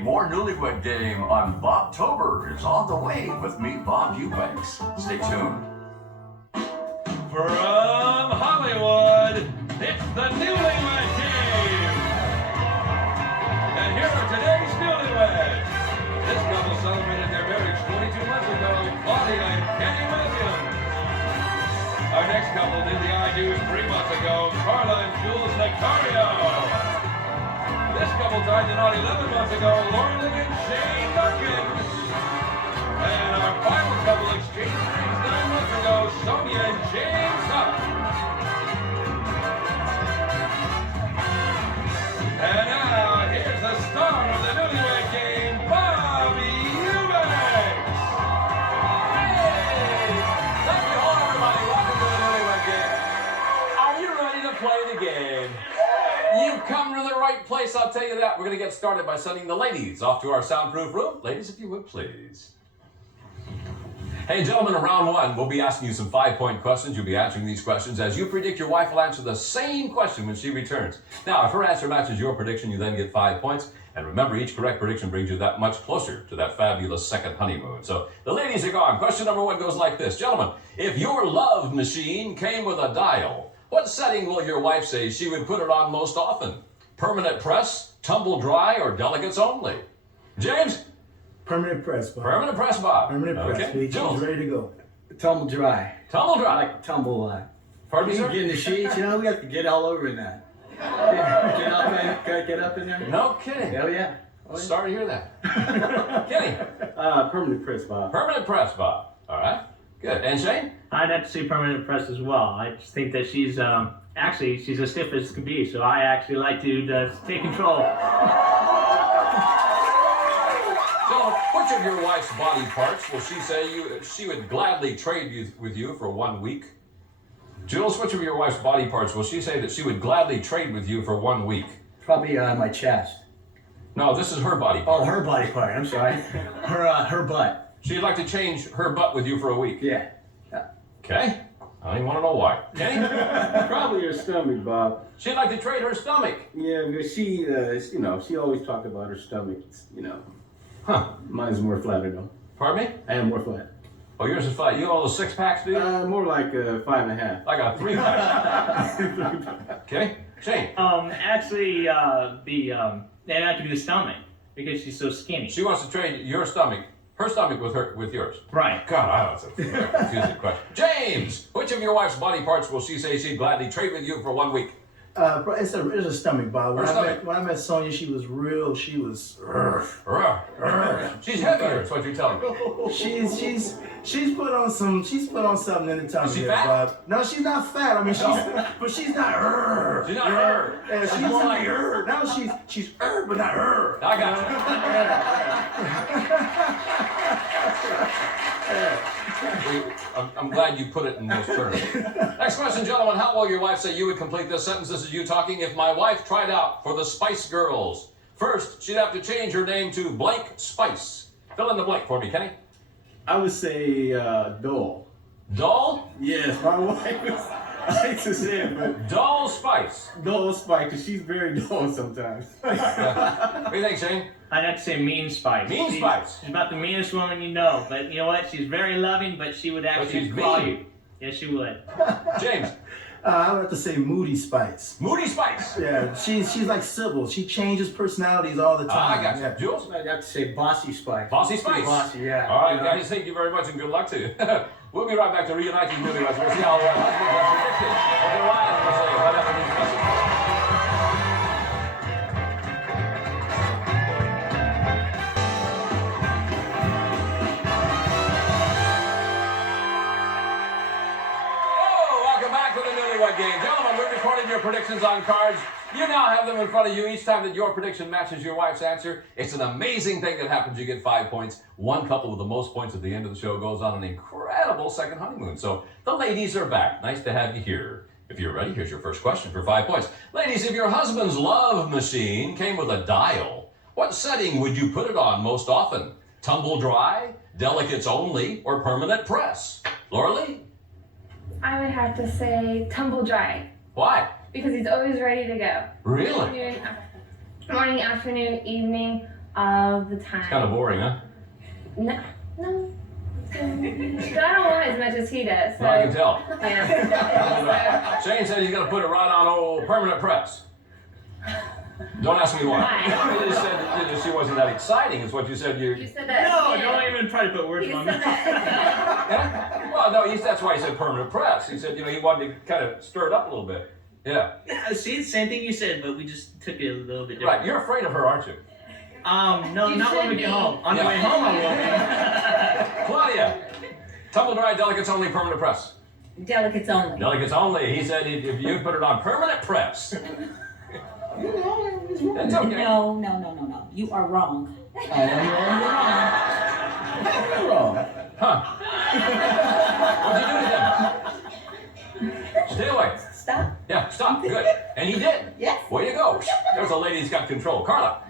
more Newlywed Game on Bobtober is on the way with me, Bob Eubanks. Stay tuned. From Hollywood, it's the Newlywed Game. And here are today's newlyweds. This couple celebrated their marriage 22 months ago, Claudia and Kenny Williams. Our next couple did the I-Do's 3 months ago, Carla and Jules Nicario. This couple tied the knot 11 months ago, Lauren and Shane Duncan. And our final couple exchanged rings 9 months ago, Sonia and James Huff. And now, here's the star of the Newlywed Game, Bobby Eubanks. Hey! Thank you all, everybody. Welcome to the Newlywed Game. Are you ready to play the game? You've come to the right place, I'll tell you that. We're going to get started by sending the ladies off to our soundproof room. Ladies, if you would, please. Hey, gentlemen, in round one, we'll be asking you some 5-point questions. You'll be answering these questions. As you predict, your wife will answer the same question when she returns. Now, if her answer matches your prediction, you then get 5 points. And remember, each correct prediction brings you that much closer to that fabulous second honeymoon. So the ladies are gone. Question number one goes like this. Gentlemen, if your love machine came with a dial, what setting will your wife say she would put it on most often? Permanent press, tumble dry, or delegates only? James? Permanent press, Bob. Permanent press, Bob. Permanent press. Okay. She's Jules? ready to go. Tumble dry. Tumble I dry. like tumble. Pardon me, You sir? get in the sheets, you know, we have to get all over in that. Get up in there. No kidding. Hell yeah. Oh, yeah. Sorry to hear that. Kenny? Permanent press, Bob. Permanent press, Bob. All right. Good. And Shane? I'd have to say permanent press as well. I just think that she's actually she's as stiff as can be, so I actually like to take control. Gentlemen, which of your wife's body parts will she say she would gladly trade with you for 1 week? Jules, which of your wife's body parts will she say that she would gladly trade with you for 1 week? Probably my chest. No, this is her body part. Oh, her body part. I'm sorry. Her butt. She'd like to change her butt with you for a week. Yeah. Okay. I don't even want to know why. Kenny? Probably her stomach, Bob. She'd like to trade her stomach. Yeah, because she, she always talked about her stomach. Huh. Mine's more flatter though. Pardon me? I am more flat. Oh, yours is flat. You got all those 6-packs, dude? More like 5.5. I got 3-pack. Okay. Shane? Actually, they'd have to be the stomach because she's so skinny. She wants to trade your stomach, her stomach with yours. Right. God, I don't know. It's a confusing question. James, which of your wife's body parts will she say she'd gladly trade with you for 1 week? It's a stomach, Bob. Her stomach. When I met Sonia, she was real. She was. She's heavier. That's what you're telling me. She's put on some. She's put on something in the tummy. Is she there, fat? Bob. No, she's not fat. I mean, but she's not. She's not her. Yeah, she's more like like her. Now she's but not her. I got you. I'm glad you put it in those terms. Next question, gentlemen. How will your wife say you would complete this sentence? This is you talking. If my wife tried out for the Spice Girls, first, she'd have to change her name to blank Spice. Fill in the blank for me, Kenny. I would say dull. Dull? Yes, my wife is. I hate to say it, but Dull Spice. dull Spike, because she's very dull sometimes. What do you think, Shane? I'd have to say mean spice. Mean Spice. She's about the meanest woman you know, but you know what? She's very loving, but she would actually she's claw mean. you. Yes, she would. James. I would have to say Moody Spice. Moody Spice. Yeah, she's like Sybil. She changes personalities all the time. I got you. Yeah. Jules? I'd have to say bossy Spike. Bossy Spice. Bossy, yeah. All right, You know? guys, thank you very much and good luck to you. We'll be right back to reunite these newlyweds. We'll see how husbands have predicted what their wives will say right after these messages. Welcome back to the Newlywed Game. Gentlemen, we've recorded your predictions on cards. You now have them in front of you. Each time that your prediction matches your wife's answer, it's an amazing thing that happens. You get 5 points. One couple with the most points at the end of the show goes on an incredible second honeymoon. So the ladies are back. Nice to have you here. If you're ready, here's your first question for 5 points. Ladies, if your husband's love machine came with a dial, what setting would you put it on most often? Tumble dry, delegates only, or permanent press? Laura Lee? I would have to say tumble dry Why? because he's always ready to go. Really? Morning, afternoon, evening. all the time. It's kind of boring, huh? No. But I don't want as much as he does. So. Well, I can tell. Yeah. Shane said he's going to put it right on old permanent press. Don't ask me why. Why? You just said that she wasn't that exciting, is what you said. You said that. No, yeah. don't even try to put words in my You said mouth. that. Yeah? Well, no, that's why he said permanent press. He said, he wanted to kind of stir it up a little bit. Yeah. Yeah, see, same thing you said, but we just took it a little bit different. Right, you're afraid of her, aren't you? No, You not when should we be. get home. On the Yeah. way home, I will Claudia, tumble dry, delegates only, permanent press. Delegates only. Delegates only. He said if you put it on permanent press. That's okay. No. You are wrong. Huh. What'd you do to him? Stay away. Stop. Yeah, stop. Good. And he did. Yes. Way to go. There's a lady who's got control. Carla,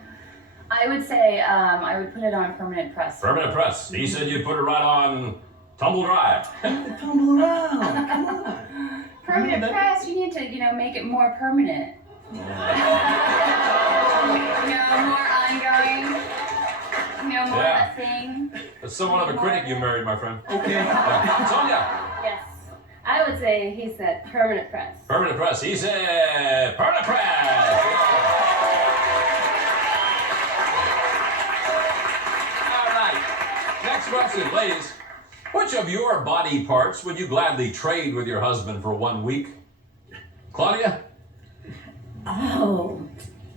I would say I would put it on permanent press. permanent press. He said you'd put it right on tumble dry. Tumble around. Come on. Permanent press, you need to, make it more permanent. More ongoing. More Yeah. of a thing. That's somewhat of a critic you married, my friend. Okay. Sonia, Yes. I would say he said permanent press. permanent press. He said permanent press. All right. Next question, ladies. Which of your body parts would you gladly trade with your husband for 1 week? Claudia? Oh,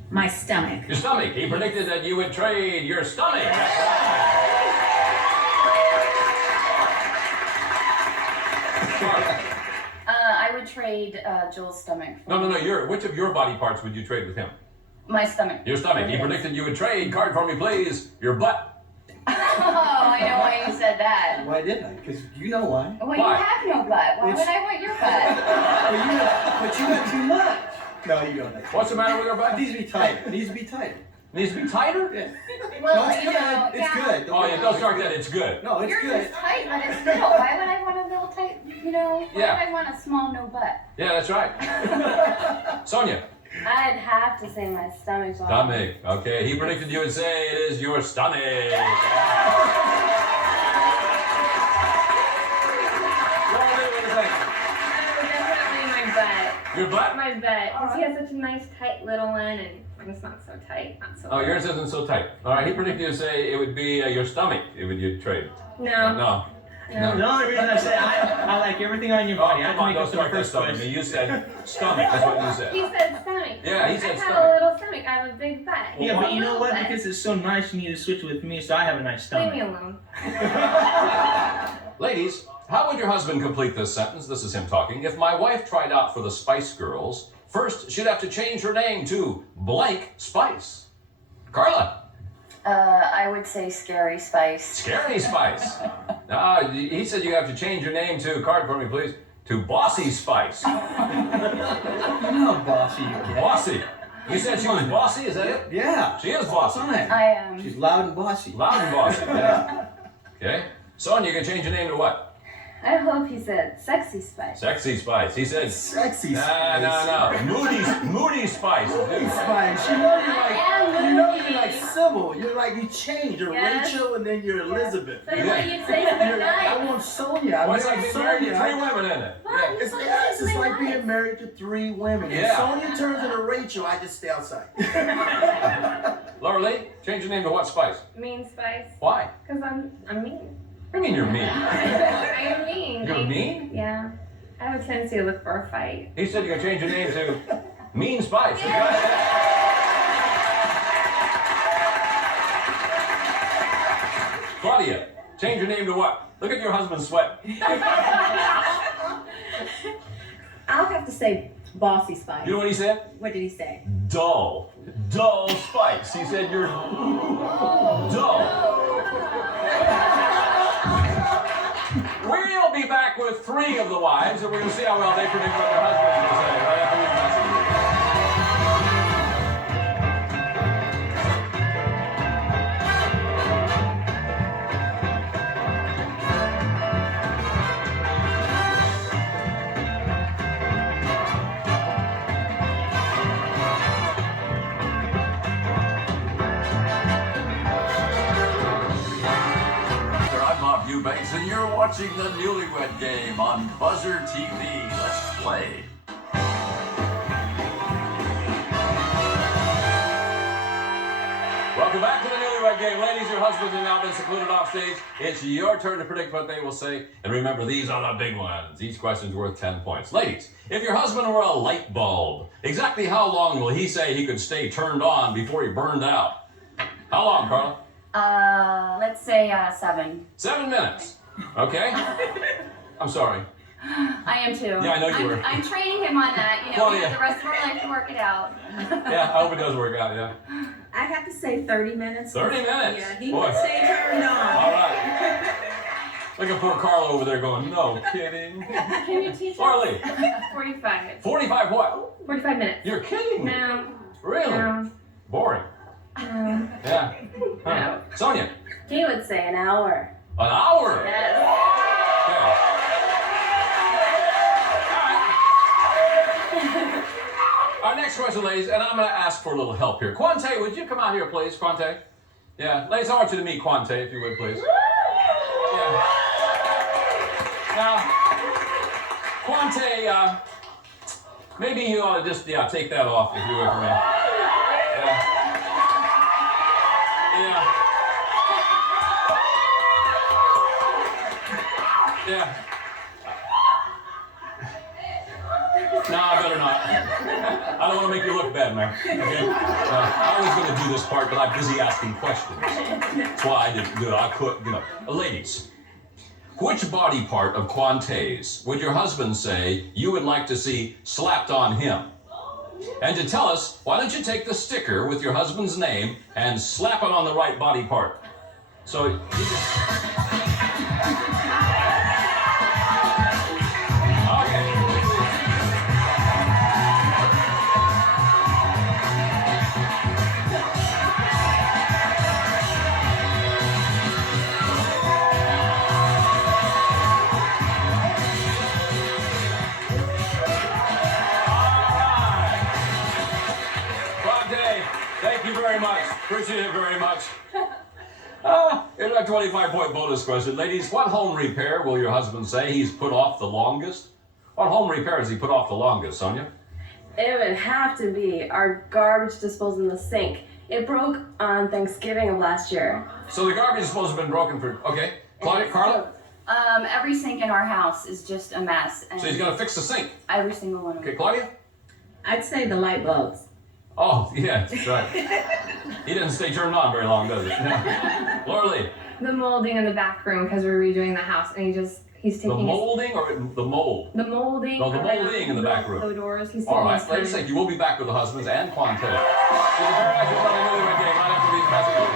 my stomach. Your stomach. He predicted that you would trade your stomach. I would trade Joel's stomach. For No. Which of your body parts would you trade with him? My stomach. Your stomach. He predicted you would trade. Card for me, please. Your butt. Oh, I know why you said that. Why didn't I? Because you know why. Well, Why? you have no butt. Why would I want your butt? But you got too much. No, you don't. What's the matter with your It butt? needs to be tight. It needs to be tight. Needs to be tighter? Yeah. Well, No, it's good. It's good. Oh, yeah, don't start that. It's good. No, it's Yours good. is tight, but it's little. Why would I want a little tight, Why Yeah. would I want a small no butt? Yeah, that's right. Sonia. I'd have to say my stomach's on. Stomach. Okay, he predicted you would say it is your stomach. I would definitely my butt. Your butt? My butt. Because he has such a nice tight little one and it's not so tight. Not so Oh, yours isn't so tight. All right, he predicted you would say it would be your stomach. It would you trade. No. No. The only reason I say I like everything on your Oh, body. I have come to on, make don't up to the start that first stuff with me. question. You said stomach. That's what you said. He said stomach. Yeah, he said I have stomach. a little stomach. I have a big butt. Yeah, but you know what? Butt. Because it's so nice, you need to switch with me, so I have a nice Leave me stomach. alone. Ladies, how would your husband complete this sentence? This is him talking. If my wife tried out for the Spice Girls, first she'd have to change her name to blank Spice. Carla. I would say Scary Spice. Scary Spice. He said you have to change your name to, card for me please, to Bossy Spice. You know how bossy you get. Bossy. You said she was bossy, is that it? Yeah. She is bossy. I She's loud and bossy. Loud and bossy. Yeah. Okay. Sonia, you can change your name to what? I hope he said sexy spice. Sexy Spice. He said, Sexy no. Spice. Moody Spice. Moody Spice. You know you're like Sybil. You're like you change. You're Yes. Rachel and then you're Elizabeth. But what you'd say I tonight. want Sonia. I What's like married being married to Sonia. 3 women, isn't it? What? It's like being married to 3 women. Yeah. If Sonia turns into Rachel, I just stay outside. Laura Lee, change your name to what Spice? Mean spice. Why? Because I'm mean. What do you mean you're mean? I am mean. You're mean? Yeah. I have a tendency to look for a fight. He said you can change your name to Mean Spice. Claudia, change your name to what? Look at your husband sweat. I'll have to say bossy spice. You know what he said? What did he say? Dull. Dull Spice. He said you're dull. We'll be back with 3 of the wives, and we're going to see how well they predict what their husbands will say right after these messages. Eubanks, and you're watching the Newlywed Game on BUZZR TV. Let's play. Welcome back to the Newlywed Game. Ladies, your husbands have now been secluded off stage. It's your turn to predict what they will say. And remember, these are the big ones. Each question's worth 10 points. Ladies, if your husband were a light bulb, exactly how long will he say he could stay turned on before he burned out? How long, Carla? Let's say 7. 7 minutes. Okay? I'm sorry. I am too. Yeah, I know you were. I'm training him on that. You know, we Claudia. have the rest of our life to work it out. Yeah, I hope it does work out, yeah. I'd have to say 30 minutes. 30 minutes? Yeah, he Boy. would stay turned on. All right. Look at poor Carla over there going, no kidding. Can you teach us? Farley. 45. 45 what? 45 minutes. You're kidding me. No. Really? No. Boring. No. Yeah. Huh. No. Sonia. He would say an hour. An hour? Yes. Okay. Our next question, ladies, and I'm going to ask for a little help here. Quante, would you come out here, please? Quante? Yeah. Ladies, I want you to meet Quante, if you would, please. Yeah. Now, Quante, maybe you ought to just, take that off, if you would, for me. Yeah. Yeah. Yeah. No, I better not. I don't want to make you look bad, man. Okay? I was going to do this part, but I'm busy asking questions. That's why I didn't do it. I couldn't, Ladies, which body part of Quante's would your husband say you would like to see slapped on him? And to tell us, why don't you take the sticker with your husband's name and slap it on the right body part? So, thank you very much. Appreciate it very much. Here's our 25-point bonus question. Ladies, what home repair will your husband say he's put off the longest? What home repair has he put off the longest, Sonia? It would have to be our garbage disposal in the sink. It broke on Thanksgiving of last year. So the garbage disposal has been broken for, okay. Claudia, Carla? Every sink in our house is just a mess. And So he's going to fix the sink. every single one of Okay, them. Claudia? I'd say the light bulbs. Oh, yeah, that's right. He doesn't stay turned on very long, does he? Yeah. Laura Lee? The molding in the back room because we're redoing the house, and he's taking The molding or the mold? the molding. No, the molding in the back room. The doors. He's taking All right, his ladies, time. thank you. We'll be back with the husbands and Quante. See you very much for the Newlywed Game right after these messages.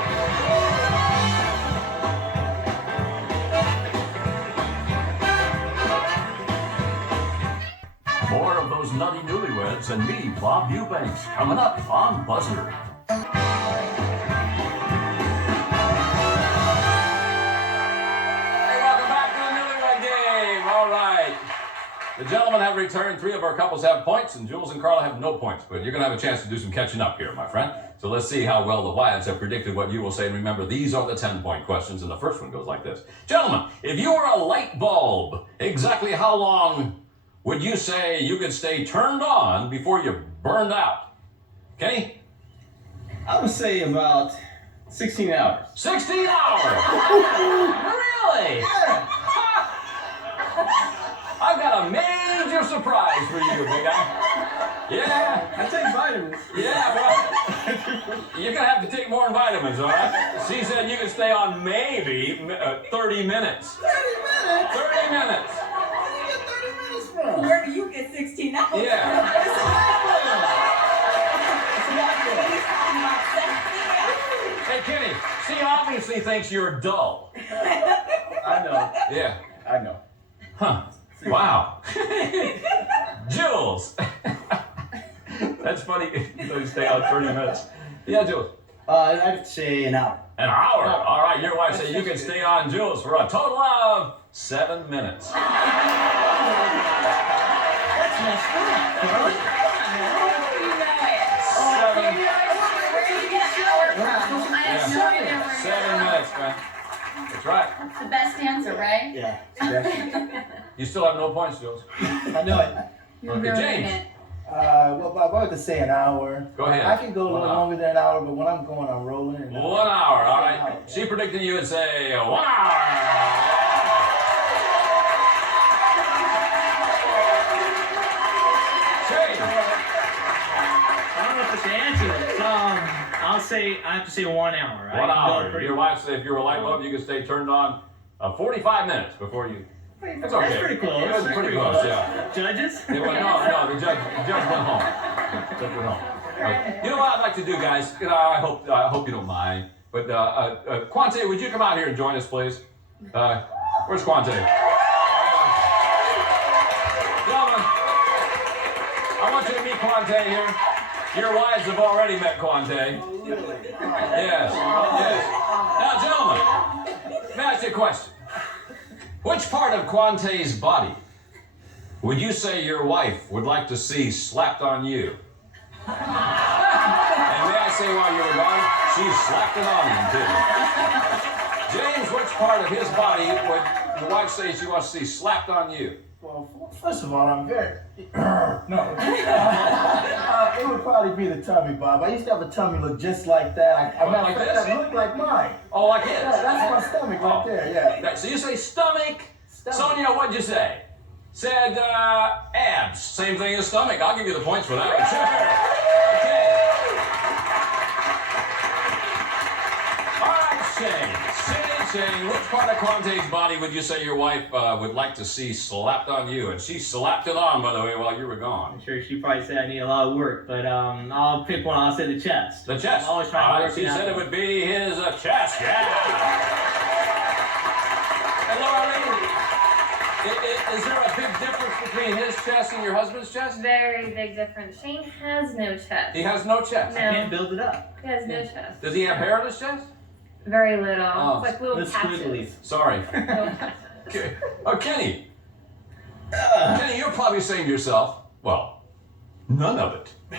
More of those nutty newlyweds and me, Bob Eubanks, coming up on BUZZR. Hey, welcome back to the Newlywed Game. All right. The gentlemen have returned. 3 of our couples have points, and Jules and Carla have no points. But you're going to have a chance to do some catching up here, my friend. So let's see how well the wives have predicted what you will say. And remember, these are the 10-point questions, and the first one goes like this. Gentlemen, if you were a light bulb, exactly how long would you say you could stay turned on before you burned out? Kenny? I would say about 16 hours. 16 hours! Really? Yeah. I've got a major surprise for you, big guy. Yeah. I take vitamins. Yeah, well, you're going to have to take more vitamins, all right? She said you can stay on maybe 30 minutes. 30 minutes? 30 minutes. Where do you get 30 minutes from? Where do you get 16 hours? Yeah. It's a light bulb. It's a light bulb. Hey, Kenny, she obviously thinks you're dull. I know. Yeah. I know. Huh. Wow. Jules. That's funny. You stay on 30 minutes. Yeah, Jules. I'd say an hour. An hour. All right, your wife said you can stay on, Jules, for a total of 7 minutes. That's messed up, Carl. Where do you get an hour from? I have no idea where 7 minutes, man. That's right. That's the best answer, right? Yeah. Exactly. You still have no points, Jules. I know it. You're Okay, ruining James. it. Well, Bob, I would to say an hour. Go ahead. I can go a 1 little hour. longer than an hour, but when I'm going, I'm rolling. And 1 hour, all right. She predicted you would say 1 hour. Shane. I don't know if it's the answer. I have to say 1 hour. 1 hour. Your wife said if you were a light bulb, you could stay turned on 45 minutes before you. That's okay. That's pretty close. It was pretty close, yeah. Judges? No, the judge went home. Judge went home. You know what I'd like to do, guys? You know, I hope you don't mind. But Quante, would you come out here and join us, please? Where's Quante? Gentlemen, I want you to meet Quante here. Your wives have already met Quante. Yes. Now, gentlemen, may I ask you a question? Which part of Quante's body would you say your wife would like to see slapped on you? And may I say while you were gone, she slapped it on him too. James, which part of his body would your wife say she wants to see slapped on you? Well, first of all, I'm very no. It would probably be the tummy, Bob. I used to have a tummy look just like that. I Like this? That looked like mine. Oh, like his? Yeah, that's my stomach right there. Yeah. So you say stomach. Sonia, what'd you say? Said abs. Same thing as stomach. I'll give you the points for that one. Sure. Okay. All right, Shane, which part of Quante's body would you say your wife would like to see slapped on you? And she slapped it on, by the way, while you were gone. I'm sure she probably said I need a lot of work, but I'll pick one. I'll say the chest. The chest. I'm always trying to work She it out. said it would be his chest. Yeah. And Laura, is there a big difference between his chest and your husband's chest? Very big difference. Shane has no chest. He has no chest. No. I can't build it up. He has no chest. Does he have hair on his chest? Very little. Oh. It's like little Let's squiggly. patches. Sorry. Little patches. Okay. Oh, Kenny. Kenny, you're probably saying to yourself, well, none of it. But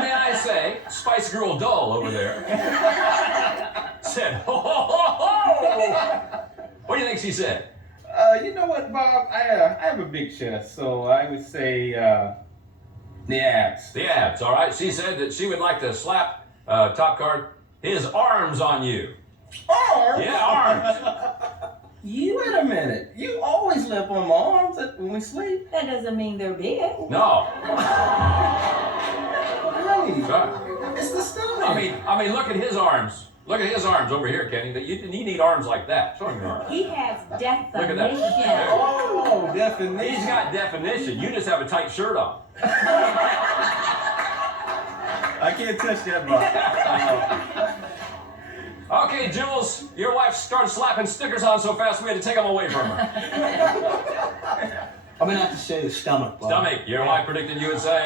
may I say, Spice Girl Doll over there said, ho, ho, ho, ho. What do you think she said? You know what, Bob? I have a big chest, so I would say the abs. The abs, all right. She said that she would like to slap, top card, his arms on you. Arms? Yeah, arms. You wait a minute. You always live on my arms when we sleep. That doesn't mean they're big. No. Honey, Right. it's the stomach. I mean, look at his arms. Look at his arms over here, Kenny. You need arms like that. Show him your arms. He has Look at that. definition. There. Oh, definition. He's got definition. You just have a tight shirt on. I can't touch that, Bob. Okay, Jules, your wife started slapping stickers on so fast we had to take them away from her. I'm gonna have to say the stomach, Bob. Stomach, your wife predicted you would say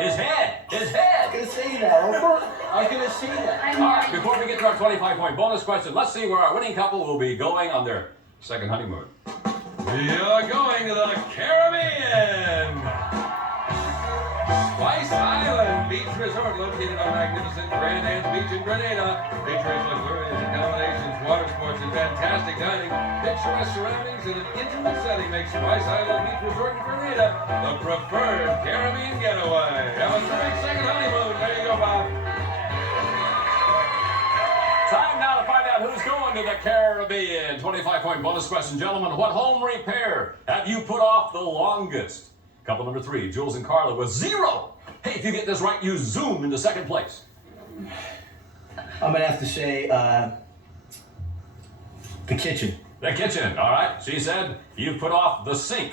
his head. His head. I can see that. I can see that. All right, before we get to our 25-point bonus question, let's see where our winning couple will be going on their second honeymoon. We are going to the Caribbean. Spice Island Beach Resort, located on magnificent Grand Anse Beach in Grenada, featuring luxurious accommodations, water sports, and fantastic dining. Picturesque surroundings and an intimate setting make Spice Island Beach Resort in Grenada the preferred Caribbean getaway. Have a great second honeymoon. There you go, Bob. Time now to find out who's going to the Caribbean. 25-point bonus question. Gentlemen, what home repair have you put off the longest? Couple number 3, Jules and Carla with 0. Hey, if you get this right, you zoom into second place. I'm gonna have to say the kitchen. The kitchen, all right. She said you've put off the sink.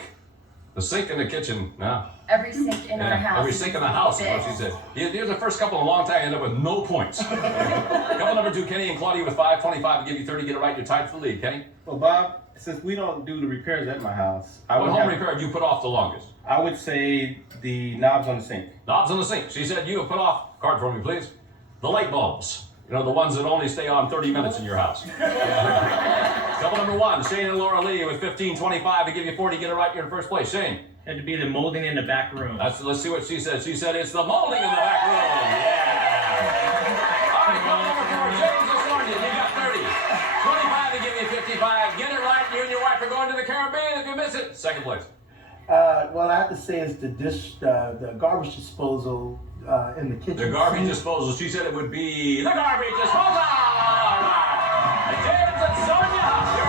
The sink in the kitchen, no. Every sink in our house. Every sink in the house, is what she said. Here's the first couple in a long time, end up with no points. Couple number 2, Kenny and Claudia with 5. 25 to give you 30, get it right, you're tied for the lead. Kenny? Well, Bob, since we don't do the repairs at my house, What home repair have you put off the longest? I would say the knobs on the sink. Knobs on the sink. She said you have put off, card for me please, the light bulbs. You know, the ones that only stay on 30 minutes in your house. Couple number 1, Shane and Laura Lee with 15, 25 to give you 40, get it right, you're in first place. Shane? Had to be the molding in the back room. Let's see what she said. She said it's the molding in the back room. Yeah. All right, couple number 4, James and Sonia, you got 30. 25 Second place. Well, I have to say it's the garbage disposal in the kitchen. The garbage sink. disposal. She said it would be the garbage disposal. All right. And James and Sonia, you're